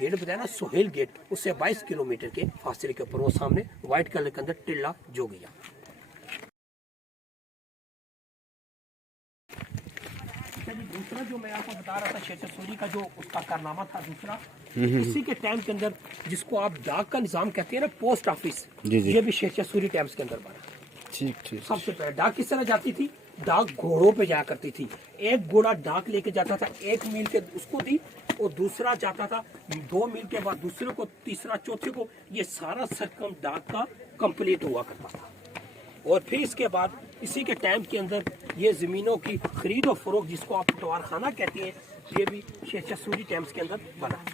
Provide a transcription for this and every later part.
Gate बताया ना Suhail gate, उससे 22 किलोमीटर के फासले के ऊपर वो सामने व्हाइट कलर के अंदर टिल्ला जोगिया। दूसरा जो मैं आपको बता रहा था शेरशाह सूरी का जो उसका कारनामा था दूसरा, इसी के टाइम के अंदर जिसको आप डाक का निजाम कहते हैं ना, पोस्ट ऑफिस, ये भी शेरशाह सूरी टाइम्स के अंदर बना। ठीक ठीक। सबसे पहले डाक किस तरह जाती थी? डाक घोड़ों पे जाया करती थी। एक घोड़ा डाक लेके जाता था, 1 मील के उसको दी, और दूसरा जाता था 2 मील के बाद दूसरे को, तीसरा चौथे को। ये सारा सर्कम डाक का कंप्लीट हुआ करता था। और फिर इसके बाद इसी के टाइम के अंदर ये ज़मीनों की खरीद और फरोख्त, जिसको आप पटवार खाना कहते हैं, ये भी शेरशाह सूरी टाइम्स के अंदर बना।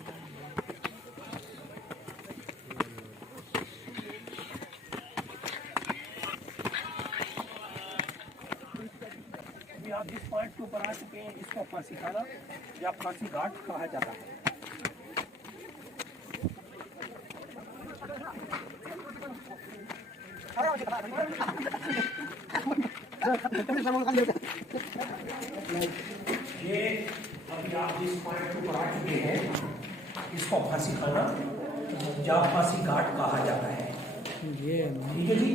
अभी आप जिस पॉइंट के ऊपर आ चुके हैं, इसको फांसी खाना या फांसी घाट कहा जाता है। ये अभी आप जिस पॉइंट पे आ चुके हैं, इसको फांसी खाना या फांसी घाट कहा जाता है। ये ठीक है जी,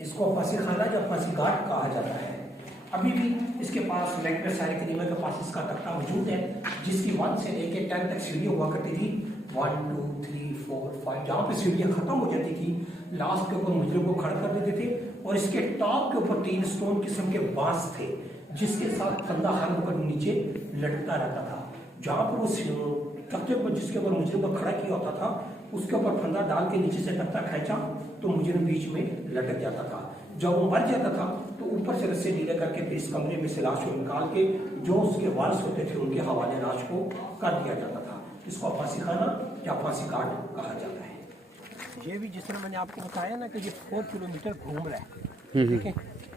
इसको फांसी खाना या फांसी घाट कहा जाता है। अभी भी इसके पास लेक में सारे करीमे के पास इसका तख्ता मौजूद है, जिसकी 1 से लेके 10 तक सीढ़ी हुआ करती थी। 1 2 3 4 5 जहाँ पे सीढ़ियाँ खत्म हो जाती थी, लास्ट के ऊपर मुजरिम को खड़ा कर देते थे, और इसके टॉप के ऊपर 3 स्टोन किस्म के बांस थे, जिसके साथ फंदा हर ऊपर नीचे लटकता रहता था। जहाँ पर वो तख्ते पर जिसके ऊपर मुजरिम को खड़ा किया होता था, उसके ऊपर फंदा डाल के नीचे से तख्ता खींचा तो मुजरिम बीच में लटक जाता था। जब वो मर जाता था तो ऊपर से रस्से ढीले करके फिर इस कमरे में से लाश को निकाल के जो उसके वारिस होते थे उनके हवाले लाश को कर दिया जाता था। इसको फांसी खाना या फांसी घाट कहा जाता है। ये भी जिस तरह मैंने आपको बताया ना कि ये 4 किलोमीटर घूम रहा है, ठीक है,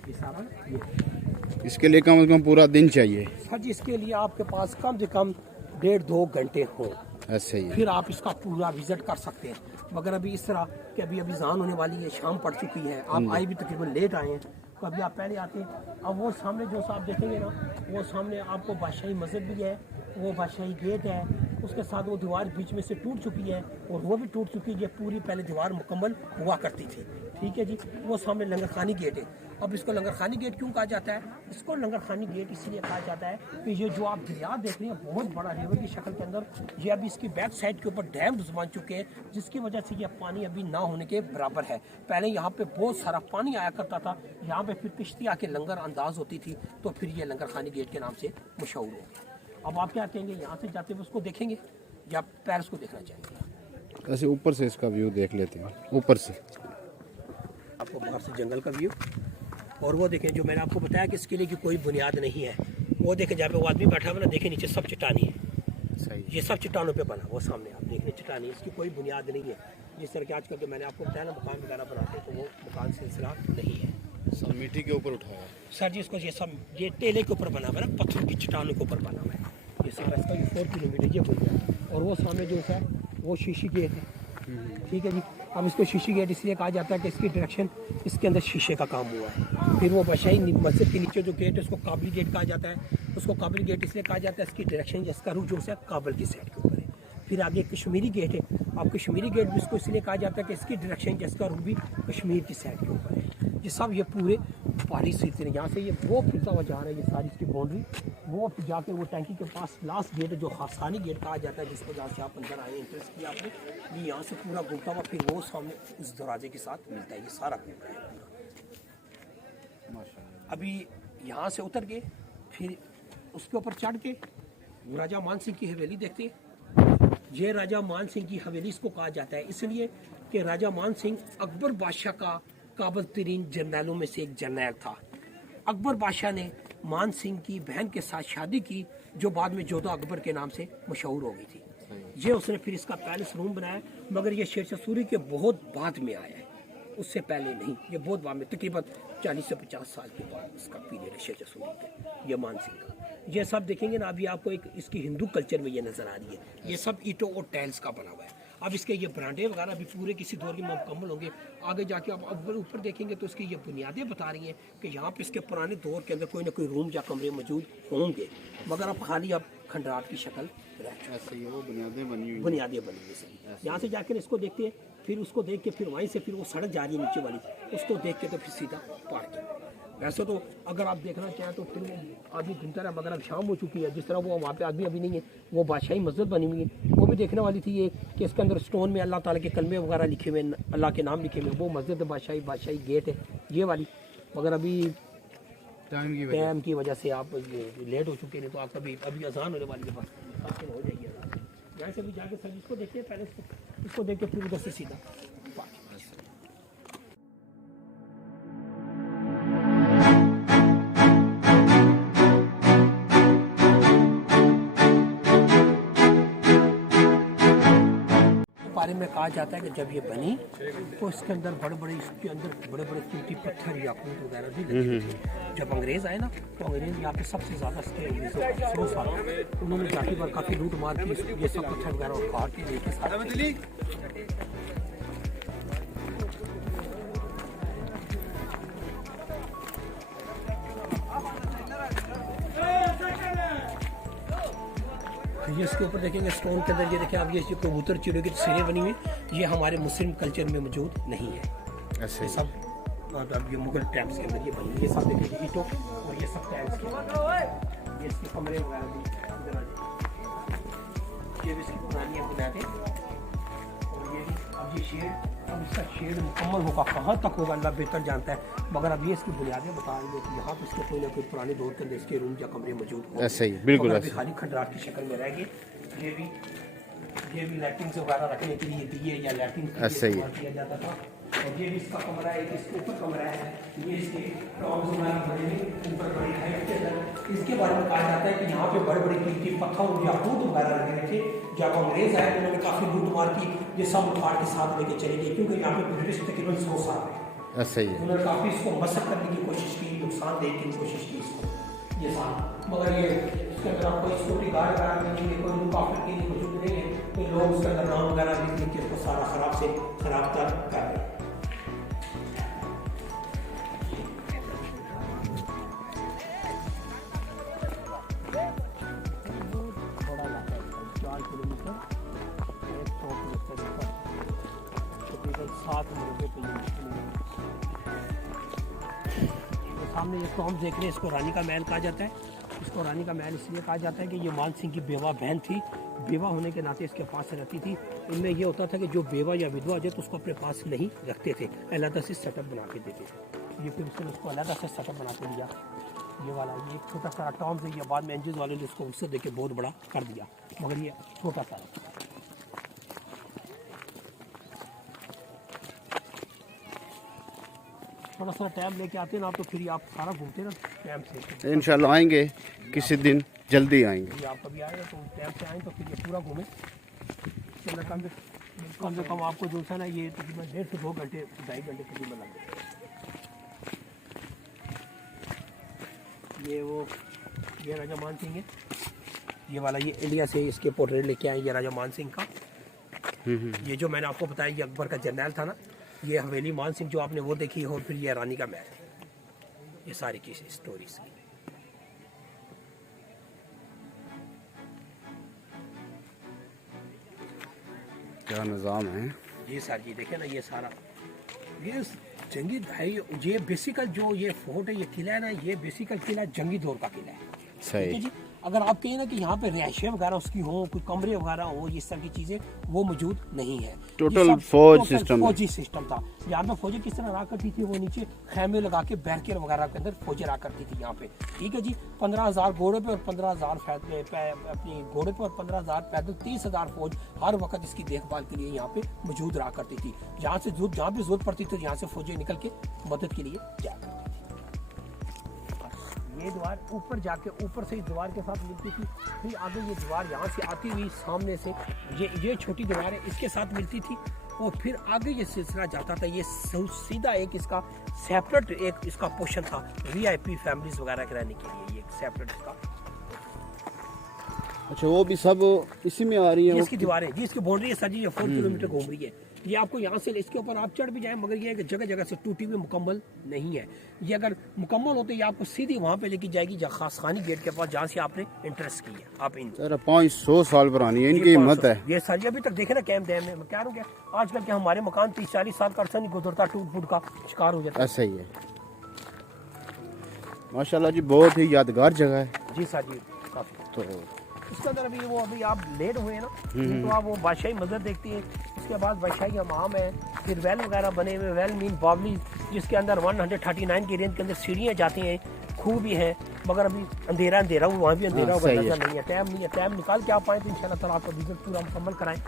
ये सारा ये। इसके लिए कम से कम पूरा दिन चाहिए सर जी, इसके लिए आपके पास कम से कम 1.5-2 घंटे हों, ऐसे ही फिर आप इसका पूरा विजिट कर सकते हैं। मगर अभी इस तरह कि अभी अजान होने वाली है, शाम पड़ चुकी है, आप आए भी तकरीबन लेट आए हैं, तो अभी आप पहले आते हैं। अब वो सामने जो आप देखेंगे ना, वो सामने आपको बादशाही मस्जिद भी है, वो बादशाही गेट है, उसके साथ वो दीवार बीच में से टूट चुकी है, और वो भी टूट चुकी है। ये पूरी पहले दीवार मुकम्मल हुआ करती थी, ठीक है जी। वो सामने लंगर खानी गेट है। अब इसको लंगर खानी गेट क्यों कहा जाता है? इसको लंगर खानी गेट इसलिए कहा जाता है कि ये जो आप दरिया देख रहे हैं, बहुत बड़ा रिवर की शक्ल के अंदर, ये अभी इसकी बैक साइड के ऊपर डैम्स बन चुके हैं, जिसकी वजह से ये पानी अभी ना होने के बराबर है। पहले यहाँ पे बहुत सारा पानी आया करता था, यहाँ पे फिर किश्ती आके लंगर अंदाज होती थी, तो फिर ये लंगर खानी गेट के नाम से मशहूर हो गया। अब आप क्या कहेंगे, यहाँ से जाते हुए उसको देखेंगे या पैरिस को देखना चाहेंगे? ऐसे ऊपर से इसका व्यू देख लेते हैं, ऊपर से आपको बाहर से जंगल का व्यू, और वो देखें जो मैंने आपको बताया कि इसके लिए की कोई बुनियाद नहीं है। वो देखें जहाँ पे वो आदमी बैठा हुआ ना, देखें नीचे सब चट्टानी है, सही, ये सब चट्टानों पे बना। वो सामने आप देख रहे चट्टानी, इसकी कोई बुनियाद नहीं है। जिस तरह के आजकल के मैंने आपको बताया ना मकान वगैरह बनाते हैं, तो वो मकान सिलसिला नहीं है, सब मिट्टी के ऊपर उठाया सर जी। इसको ये सब ये टेले के ऊपर बना हुआ है ना, पत्थर की चट्टानों के ऊपर बना हुआ है ये सारा। इसका ये 4 किलोमीटर ये हो गया। और वो सामने जो है वो शीशी गेट है, ठीक है जी। अब इसको शीशी गेट इसलिए कहा जाता है कि इसकी डायरेक्शन, इसके अंदर शीशे का काम हुआ है। फिर वो बादशाही मस्जिद के नीचे जो गेट है उसको काबली गेट कहा जाता है। उसको काबली गेट इसलिए कहा जाता है, इसकी डायरेक्शन, इसका रुख जो है काबल की साइड के ऊपर है। फिर आगे कश्मीरी गेट है, अब कश्मीरी गेट भी इसको इसलिए कहा जाता है कि इसकी डायरेक्शन, जिसका रुख भी कश्मीर की साइड के ऊपर है। ये सब ये पूरे पहाड़ी सिलसिले, यहाँ से ये वो फिरता हुआ जा रहा है, ये सारी इसकी बाउंड्री, वो फिर जाके वो टैंकी के पास लास्ट गेट है जो हासानी गेट कहा जाता है, जिसको जहाँ से आप अंदर आए, इंटरेस्ट किया आपने, ये यहाँ से पूरा घूमता हुआ फिर वो सामने उस दरवाजे के साथ मिलता है। ये सारा पूरा है पूरा। अभी यहाँ से उतर के फिर उसके ऊपर चढ़ के राजा मान सिंह की हवेली देखते हैं। ये राजा मान सिंह की हवेली इसको कहा जाता है इसलिए कि राजा मान सिंह अकबर बादशाह का काबिल तरीन जर्नैलों में से एक जर्नैल था। अकबर बादशाह ने मान सिंह की बहन के साथ शादी की, जो बाद में जोधा अकबर के नाम से मशहूर हो गई थी। ये उसने फिर इसका पैलेस रूम बनाया, मगर ये शेरशाह सूरी के बहुत बाद में आया है, उससे पहले नहीं। ये बहुत बाद में, तकरीबन 40 से 50 साल के बाद इसका पीरियड है शेरशाह सूरी के, ये मान सिंह का। ये सब देखेंगे ना, अभी आपको एक इसकी हिंदू कल्चर में ये नज़र आ रही है। ये सब ईंटों और टाइल्स का बना हुआ है। अब इसके ये बरांडे वगैरह भी पूरे किसी दौर के मुकम्मल होंगे। आगे जाके आप अव्वल ऊपर देखेंगे तो इसकी ये बुनियादें बता रही हैं कि यहाँ पे इसके पुराने दौर के अंदर कोई ना कोई रूम या कमरे मौजूद होंगे, मगर अब खाली अब खंडराट की शक्ल रह चुकी ऐसे ही है, वो बुनियादें बनी हुई बुनियादें बनी हुई सही। यहाँ से जाकर इसको देखते हैं, फिर उसको देख के फिर वहीं से फिर वो सड़क जा रही है नीचे वाली, उसको देख के तो फिर सीधा पार्किंग। वैसे तो अगर आप देखना चाहें तो फिर वो आदमी घूमता रहा, मगर अब शाम हो चुकी है। जिस तरह वो वहाँ पे आदमी अभी नहीं है, वो बादशाही मस्जिद बनी हुई है, वो भी देखने वाली थी ये कि इसके अंदर स्टोन में अल्लाह ताला के कलमे वगैरह लिखे हुए, अल्लाह के नाम लिखे हुए, वो मस्जिद बादशाही गेट है ये वाली। मगर अभी टाइम की वजह से आप लेट हो चुके हैं, तो आप अभी अजान होने वाली है, बस हो जाएगी अजान। वैसे भी जाके सर इसको देखते हैं पहले, इसको देख के फिर उधर से सीधा बारे में कहा जाता है कि जब ये बनी तो इसके अंदर इसके अंदर बड़े बड़े कीमती पत्थर याकूत वगैरह भी लगे थे। जब अंग्रेज़ आए ना तो अंग्रेज़ यहाँ पे सबसे ज़्यादा सोच आ उन्होंने जाती बार काफ़ी लूट मार की, ये सब पत्थर वगैरह काट के लेके साथ। ये इसके ऊपर देखेंगे स्टोन के अंदर, ये देखें आप, ये कबूतर चिड़ियों की तस्वीरें बनी हुई, ये हमारे मुस्लिम कल्चर में मौजूद नहीं है। ऐसे सब मतलब ये मुगल टाइम्स के अंदर ये बनी, ये सब देखेंगे ईंटों और ये सब टाइम्स के, ये इसके कमरे वगैरह भी इधर आ जाए, ये भी इसकी पुरानी बुनियादें। और ये भी अब ये शेड, अब इसका शेड मुकम्मल होगा, कहाँ तक होगा अल्लाह बेहतर जानता है, मगर अब ये इसकी बुनियादें बता रही है कि यहाँ पर इसके कोई ना कोई पुराने दौर के अंदर इसके रूम या कमरे मौजूद हो। ऐसे ही बिल्कुल अभी खाली खंडराट की शक्ल में रह गए। ये भी लैट्रिन वगैरह रखने के लिए दिए या लैट्रिन किया जाता था। और ये भी इसका कमरा है, इसके ऊपर कमरा है, ये इसके टॉम्स वगैरह बने ऊपर बड़ी हाइट के अंदर। इसके बारे में कहा जाता है कि यहाँ पे बड़े बड़े कीमती पत्थर और याकूत वगैरह लगे थे। जब अंग्रेज आए तो उन्होंने काफ़ी लूट मार की, ये सब उखाड़ के साथ लेके चले गए, क्योंकि यहाँ पे ब्रिटिश तकरीबन 100 साल है। ऐसे ही उन्होंने काफ़ी इसको मसक करने की कोशिश की, नुकसान देने की कोशिश की इसको, ये साल, मगर ये इसके अंदर आपको सिक्योरिटी गार्ड वगैरह नहीं है, कोई मुकाफिर के लिए मौजूद नहीं है, कोई लोग उसके अंदर नाम वगैरह लिख लिख के उसको सारा खराब से खराब कर रहे हैं। सामने ये तो हम देख रहे हैं, इसको रानी का महल कहा जाता है। इसको रानी का महल इसलिए कहा जाता है कि ये मान सिंह की बेवा बहन थी, बेवा होने के नाते इसके पास रहती थी। इनमें ये होता था कि जो बेवा या विधवा हो जाए तो उसको अपने पास नहीं रखते थे, अलग से सेटअप बना के देते थे। ये फिर उसने उसको अलग से सेटअप बना के दिया, ये वाला, ये एक छोटा सा टॉम्स है, ये बाद में एनजीओ वाले ने उसको उससे देके बहुत बड़ा कर दिया, मगर ये छोटा सा है। थोड़ा सा टाइम लेके आते हैं ना तो फिर आप सारा घूमते ना टाइम से। इंशाल्लाह आएंगे किसी दिन, जल्दी आएंगे। आप कभी आएंगे तो टाइम से आएँ तो फिर ये पूरा घूमें। कम से कम आपको जो है ना ये तकरीबन 1.5 से 2 घंटे 2.5 घंटे तकरीबन लग जाए। ये राजा मान सिंह है, ये वाला, ये इंडिया से इसके पोर्ट्रेट लेके आए, ये राजा मान सिंह का। ये जो मैंने आपको बताया ये अकबर का जर्नल था ना, ये हवेली मान सिंह जो आपने वो देखी, और फिर ये रानी का महल, ये सारी की स्टोरीज। क्या निज़ाम है ये सर जी देखे ना, ये सारा ये जंगी भाई, ये बेसिकल जो ये फोर्ट है, ये किला है ना, ये बेसिकल किला जंगी दौर का किला है। सही जी, अगर आप कहें ना कि यहाँ पे रिहाइशें वगैरह उसकी हो, कोई कमरे वगैरह हो, ये सब की चीज़ें वो मौजूद नहीं है। टोटल फौज सिस्टम, फौजी सिस्टम था। यहाँ पे फौजी किस तरह रहा करती थी, वो नीचे खैमे लगा के बैरकेर वगैरह के अंदर फौजी रहा करती थी यहाँ पे। ठीक है जी, 15,000 घोड़े पे और 15,000 अपनी घोड़े पे और 15,000 पैदल, 30,000 फौज हर वक्त इसकी देखभाल के लिए यहाँ पे मौजूद रहा करती थी। जहाँ से जहाँ भी जरूरत पड़ती थी यहाँ से फौजी निकल के मदद के लिए जाया करती थी। ये दीवार ऊपर जाके ऊपर से इस दीवार के साथ मिलती थी, फिर आगे ये दीवार यहाँ से आती हुई सामने से ये छोटी दीवार है, इसके साथ मिलती थी, और फिर आगे ये सिलसिला जाता था। ये सीधा एक इसका सेपरेट एक इसका पोर्शन था VIP फैमिलीज वगैरह के रहने के लिए, ये सेपरेट इसका अच्छा वो भी सब इसी में आ रही है? ये इसकी दीवारें जी, इसकी बाउंड्री है सर जी, ये 4 किलोमीटर घूम रही है। ये आपको यहाँ से इसके ऊपर आप चढ़ भी जाए, मगर ये है कि जगह जगह से टूटी हुई मुकम्मल नहीं है। ये अगर मुकम्मल होते ये आपको सीधी वहाँ पे लेके जाएगी जहाँ खासखानी गेट के पास, जहाँ से आपने इंटरेस्ट की है। आप इन 500 साल पुरानी है, इनकी हिम्मत है। ये सर अभी तक देखे ना कैम डैम में, मैं क्या हूँ आजकल के हमारे मकान 30-40 साल का अरसा नहीं गुजरता, टूट फूट का शिकार हो जाता है। ऐसा ही है माशाल्लाह जी, बहुत ही यादगार जगह है जी सर जी काफी। तो इसके अंदर अभी आप लेट हुए हैं ना, तो आप वो बादशाही मंजर देखती हैं। उसके बाद बादशाही हमाम है, फिर वेल वगैरह बने हुए, वेल मीन बावली जिसके अंदर 139 की रेंज के अंदर सीढ़ियाँ जाती हैं, खूह भी है। मगर अभी अंधेरा वहाँ भी अंधेरा हुआ नहीं है, टाइम नहीं है। टाइम निकाल के आप आए तो इंशाल्लाह ताला आपका विजिट पूरा मुकम्मल कराएं।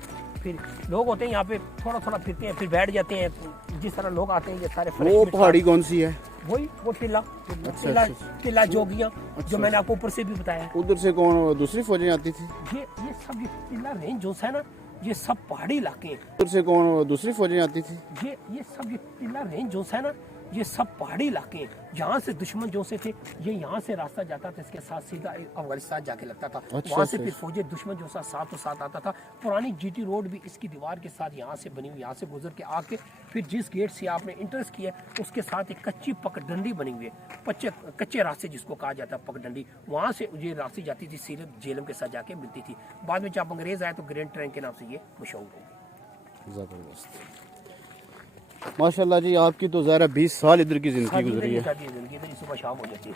फिर लोग होते हैं यहाँ पे थोड़ा थोड़ा फिरते हैं, फिर बैठ जाते हैं। जिस तरह लोग आते हैं ये सारे वो पहाड़ी कौन सी है? वही वो टिल्ला जोगियाँ जो मैंने आपको ऊपर से भी बताया। उधर से कौन दूसरी फौजें आती थी? ये सब टिल्ला रेंज जो है ना, ये सब पहाड़ी इलाके हैं। उधर से कौन दूसरी फौजें आती थी? ये सब टिल्ला रेंज जो है ना, ये सब पहाड़ी इलाके हैं। जहाँ से दुश्मन जो से थे, ये यहाँ से रास्ता जाता था, इसके साथ सीधा अफगानिस्तान जाके लगता था। वहाँ से फिर फौजें दुश्मन जो सा साथ आता था। पुरानी जीटी रोड भी इसकी दीवार के साथ यहाँ से बनी हुई, यहाँ से गुजर के आके फिर जिस गेट से आपने इंटरेस्ट किया उसके साथ एक कच्ची पगडंडी बनी हुई है, कच्चे रास्ते जिसको कहा जाता है पगडंडी। वहाँ से ये रास्ते जाती थी, सीरत जेलम के साथ जाके मिलती थी। बाद में जब अंग्रेज आए तो ग्रैंड ट्रेन के नाम से ये मशहूर हो गई। जबरदस्त माशाल्लाह जी, आपकी तो ज़रा 20 साल इधर की जिंदगी गुजरी है। जिंदगी इधर सुबह शाम हो जाती है।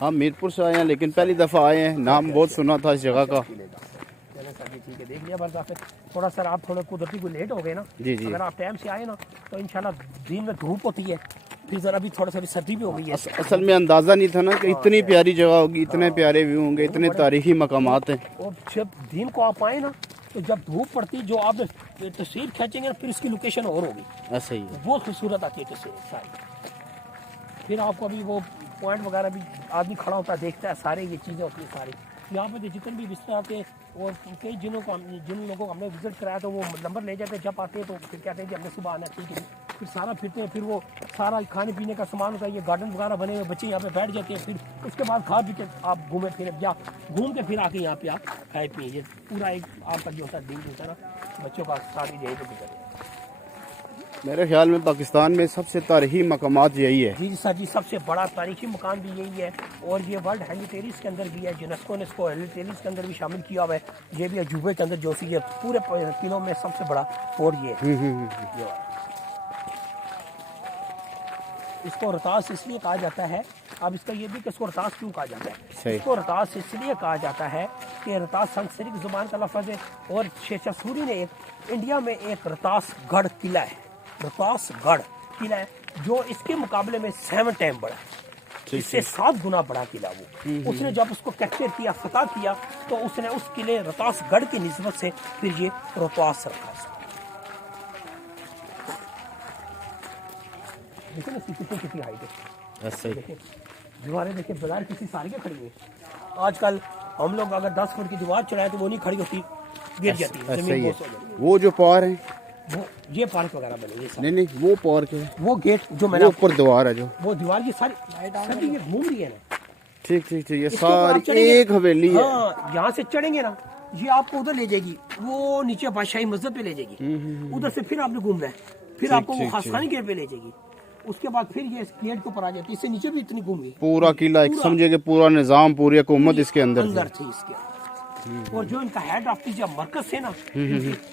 हम मीरपुर से आए हैं, लेकिन पहली दफ़ा आए हैं, नाम बहुत सुना था इस जगह का। चलें सर जी ठीक है, देख लिया बस। फिर थोड़ा सर आप थोड़ा कुदरती को लेट हो गए ना जी जी। अगर आप टाइम से आए ना तो इंशाल्लाह दिन में धूप होती है, फिर जरा भी थोड़ा सा भी सर्दी भी हो गई है। असल में अंदाज़ा नहीं था ना कि इतनी प्यारी जगह होगी, इतने प्यारे व्यू होंगे, इतने तारीखी मकामात हैं। और जब दिन को आप आए ना तो जब धूप पड़ती जो आप तस्वीर खींचेंगे फिर इसकी लोकेशन और होगी, ऐसा ही है, बहुत खूबसूरत आती है तस्वीर सारी। फिर आपको अभी वो पॉइंट वगैरह भी आदमी खड़ा होता है देखता है, सारे ये चीज़ें होती हैं सारी। यहाँ पे जितने भी बिस्तर आते हैं और कई जिन लोगों को हमने विजिट कराया तो वो नंबर ले जाते हैं, जब आते हैं तो फिर कहते हैं कि हमने सुबह आना, ठीक है। फिर सारा फिरते हैं, फिर वो सारा खाने पीने का सामान होता है, ये गार्डन वगैरह बने हुए, बच्चे यहाँ पे बैठ जाते हैं। फिर उसके बाद खा पी के आप घूमे फिर या घूम के फिर आके यहाँ पे आप खाए पिए। पूरा एक आपका जो होता है दिन होता है ना बच्चों का सारी यही तो गुजर। मेरे ख्याल में पाकिस्तान में सबसे तारीखी मकामात यही है। जी सर जी, सबसे बड़ा तारीखी मकान भी यही है और ये वर्ल्ड हेरिटेज के अंदर भी है, यूनेस्को ने इसको हेरिटेज के अंदर भी शामिल किया हुआ है। ये भी अजूबे के अंदर जो सी ये पूरे किलों में सबसे बड़ा और ये है। इसको रोहतास इसलिए कहा जाता है, अब इसका ये भी कि इसको रोहतास क्यों कहा जाता है। इसको रोहतास इसलिए कहा जाता है कि रोहतास संस्कृत जुबान का लफ्ज़ है और शेरशाह सूरी ने एक इंडिया में एक रोहतासगढ़ किला है, रोहतासगढ़ किला है जो इसके मुकाबले में 7 टाइम बड़ा है, इससे 7 गुना बड़ा किला वो। उसने जब उसको कैप्चर किया, फतह किया, तो उसने उस किले रोहतासगढ़ की निस्बत से फिर ये रोहतास रखा। देखिए ना इसकी कितनी हाइट है, ऐसा ही देखिए दीवारें देखिए बाजार किसी सारी के खड़ी हुई। आजकल हम लोग अगर 10 फुट की दीवार चढ़ाए तो वो नहीं खड़ी होती, गिर जाती है जमीन। वो जो पार है वो ये पार्क वगैरह बने, नहीं वो पार्क है, वो गेट जो मैंने ऊपर दीवार है, जो वो दीवार की सारी ये घूम रही है ना। ठीक, ये सारी एक हवेली है। हाँ, यहाँ से चढ़ेंगे ना ये आपको उधर ले जाएगी, वो नीचे बादशाही मस्जिद पे ले जाएगी। उधर से फिर आपने घूमना है, फिर आपको वो खासखानी गेट पे ले जाएगी। उसके बाद फिर ये गेट के ऊपर आ जाती है, इससे नीचे भी इतनी घूम गई। पूरा किला एक समझे कि पूरा निजाम, पूरी हुकूमत इसके अंदर थी इसके। और जो इनका हेड ऑफिस या मरकज है ना,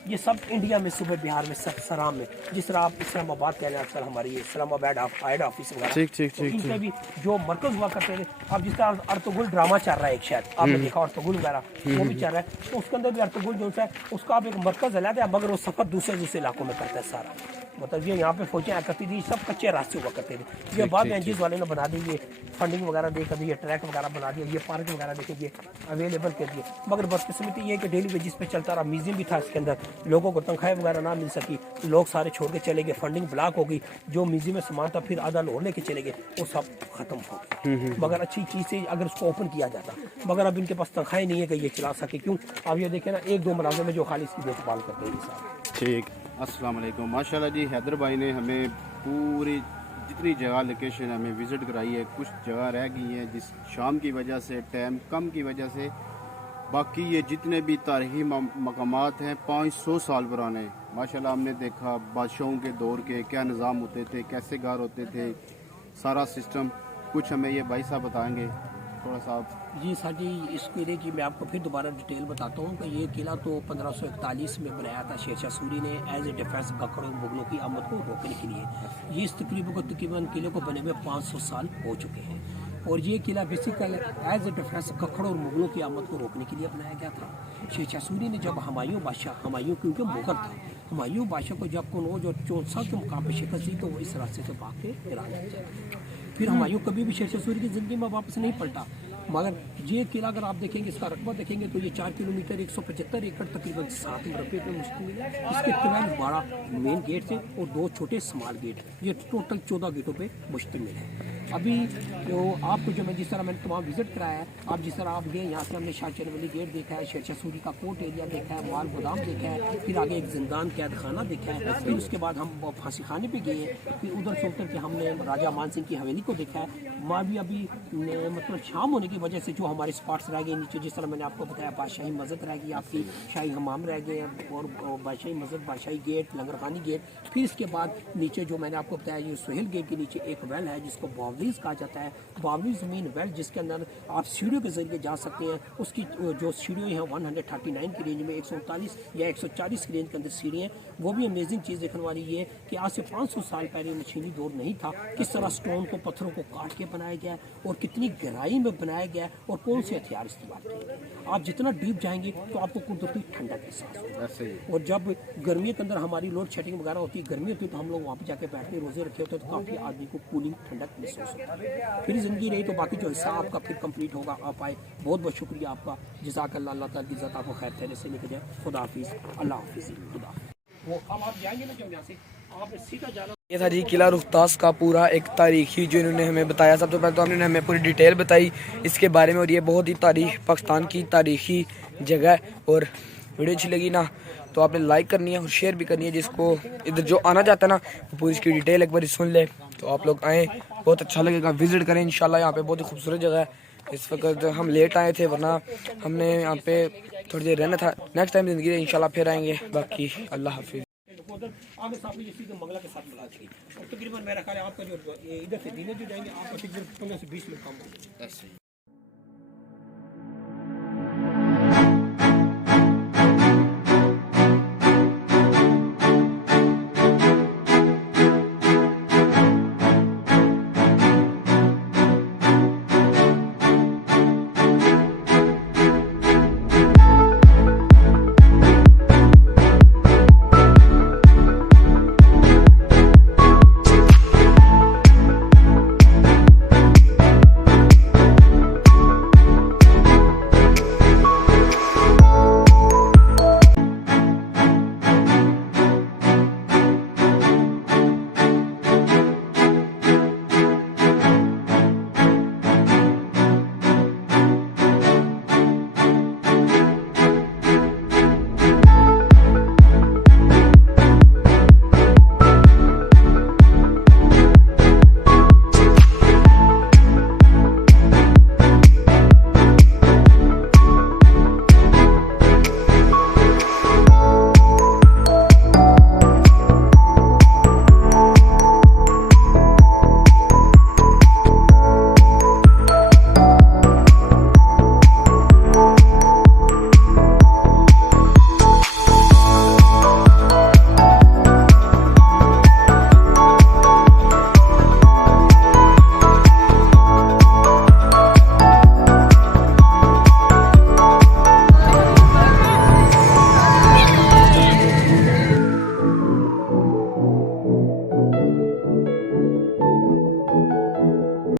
ये सब इंडिया में सुबह बिहार में सब सराम में, जिस तरह आप इस्लामाबाद कह रहे हैं आजकल हमारी इस्लामाबाद हेड ऑफिस वगैरह, इनके भी जो मरकज हुआ करते थे। अब जिस तरह अर्तुगरुल ड्रामा चल रहा है एक, शायद आपने देखा अर्तुगरुल वगैरह, वो भी चल रहा है, तो उसके अंदर भी अर्तुगरुल जो है उसका आप एक मरकज अलग है, मगर वो सफर दूसरे इलाकों में करता है सारा। मतलब ये यहाँ पे फौजें आया करती थी, सब कच्चे रास्ते हुआ करते थे। ये बाद में एनजीओ वाले ने बना दी, ये फंडिंग वगैरह दे कर दी, ये ट्रैक वगैरह बना दिया, ये पार्क वगैरह देखिए अवेलेबल कर दिए। मगर बदकिस्मती ये कि डेली वेजिस पे चलता रहा, म्यूजियम भी था इसके अंदर, लोगों को तनख्वाहें वगैरह ना मिल सकी, लोग सारे छोड़ के चले गए, फंडिंग ब्लॉक हो गई, जो म्यूजियम में सामान था फिर आधा लाहौर लेके चले गए, वो सब खत्म हो गया। मगर अच्छी चीज़ से अगर उसको ओपन किया जाता, मगर अब इनके पास तनख्वाहें नहीं है कि ये चला सके। क्यों, अब ये देखे ना 1-2 मराजे में जो खाली इसकी देखभाल करते हैं। ठीक, अस्सलाम वालेकुम। माशाल्लाह जी, हैदर भाई ने हमें पूरी जितनी जगह लोकेशन हमें विज़िट कराई है, कुछ जगह रह गई हैं जिस शाम की वजह से, टाइम कम की वजह से। बाकी ये जितने भी तारीख़ी मकामात हैं 500 साल पुराने, माशाल्लाह हमने देखा बादशाहों के दौर के क्या निज़ाम होते थे, कैसे घर होते थे, सारा सिस्टम कुछ हमें ये भाई साहब बताएंगे थोड़ा सा। जी सर जी, इस किले की मैं आपको फिर दोबारा डिटेल बताता हूँ कि ये किला तो 1541 में बनाया था शेरशाह सूरी ने एज ए डिफेंस गखड़ और मुगलों की आमद को रोकने के लिए। ये इस तकरीबन किले को बने हुए 500 साल हो चुके हैं और ये किला बेसिकल एज ए डिफेंस गखड़ और मुगलों की आमद को रोकने के लिए बनाया गया था। शेरशाह सूरी ने जब हुमायूं बादशाह, हुमायूं क्योंकि मुगल था, हुमायूं बादशाह को जब कनौज और चौसा के मुकाम पर शिकस्त दी तो वो इस रास्ते से भाग के ईरान चले गए। फिर हुमायूं कभी भी शेरशाह सूरी की ज़िंदगी में वापस नहीं पलटा। मगर ये किला अगर आप देखेंगे, इसका रकबा देखेंगे तो ये 4 किलोमीटर 175 एकड़ तकरीबन 7 मरबे पे मुश्किल है। इसके 12 मेन गेट थे और 2 छोटे स्मॉल गेट, ये टोटल 14 गेटों पे मुश्तमिल है। अभी जो आपको जो मैं जिस तरह मैंने तमाम विजिट कराया है, आप जिस तरह आप गए यहाँ से हमने शाह चरवली गेट देखा है, शेरशाह सूरी का कोर्ट एरिया देखा है, माल गोदाम देखा है, फिर आगे एक जिंदान कैद खाना देखा है, फिर उसके बाद हम फांसी खाने पे गए, फिर उधर से उतर के हमने राजा मान सिंह की हवेली को देखा है। माँ भी अभी मतलब शाम होने की वजह से जो हमारे स्पॉट्स रह गए नीचे, जिस तरह मैंने आपको बताया बादशाही मस्जिद रह गई, आपकी शाही हमाम रह गए और बादशाही मस्जिद, बादशाही गेट, लंगरखानी गेट। फिर इसके बाद नीचे जो मैंने आपको बताया ये सुहेल गेट के नीचे एक वेल है जिसको बावलीज कहा जाता है। बावलीज मीन वेल जिसके अंदर आप सीढ़ियों के जरिए जा सकते हैं। उसकी जो सीढ़ियाँ हैं 139 की रेंज में, 139 या 140 की रेंज के अंदर सीढ़ियाँ। वो भी अमेजिंग चीज़ देखने वाली ये कि आज से 500 साल पहले मशीनी दौर नहीं था, किस तरह स्टोन को, पत्थरों को काट के बनाया गया और कितनी गहराई में बनाया गया और कौन से हथियार इस्तेमाल किए गए। आप जितना डीप जाएंगे तो आपको कुदरती ठंडक एहसास होगा। और जब गर्मियों के अंदर हमारी लोड शेडिंग वगैरह होती है, गर्मी होती है, तो हम लोग वहाँ पे जाके बैठते रोजे रखे होते हैं, तो काफ़ी आदमी को कूलिंग ठंडक महसूस होता है। फिर जिंदगी रही तो बाकी जो हिस्सा आपका फिर कंप्लीट होगा। आप आए, बहुत बहुत शुक्रिया आपका। जज़ाकल्लाह, अल्लाह ताला की इज़्ज़त आपको खैर खैर से निकल जाए। खुदा हाफिज़, अल्लाह हाफिज़, खुदा। वो अब आप जाएंगे ना जब यहाँ से आप सीधा जाना। ये था जी किला रुख्तास का पूरा एक तारीखी जो इन्होंने हमें बताया। सबसे पहले तो उन्होंने हमें पूरी डिटेल बताई इसके बारे में और ये बहुत ही पाकिस्तान की तारीखी जगह है। और वीडियो अच्छी लगी ना तो आपने लाइक करनी है और शेयर भी करनी है। जिसको इधर जो आना चाहता है ना वो पूरी इसकी डिटेल एक बार सुन ले, तो आप लोग आएँ, बहुत अच्छा लगेगा, विजिट करें इंशाल्लाह। यहाँ पे बहुत ही खूबसूरत जगह है। इस वक्त हम लेट आए थे वरना हमने यहाँ पे थोड़ी देर रहना था। नेक्स्ट टाइम ज़िंदगी इंशाल्लाह फिर आएंगे। बाकी अल्लाह हाफिज़। आगे सामने जैसे कि मंगला के साथ मिला थी और तकरीबन मेरा ख्याल है आपका जो इधर से दिने जो जाएंगे आपका तकरीबन 15 से 20 मिनट कम होगा।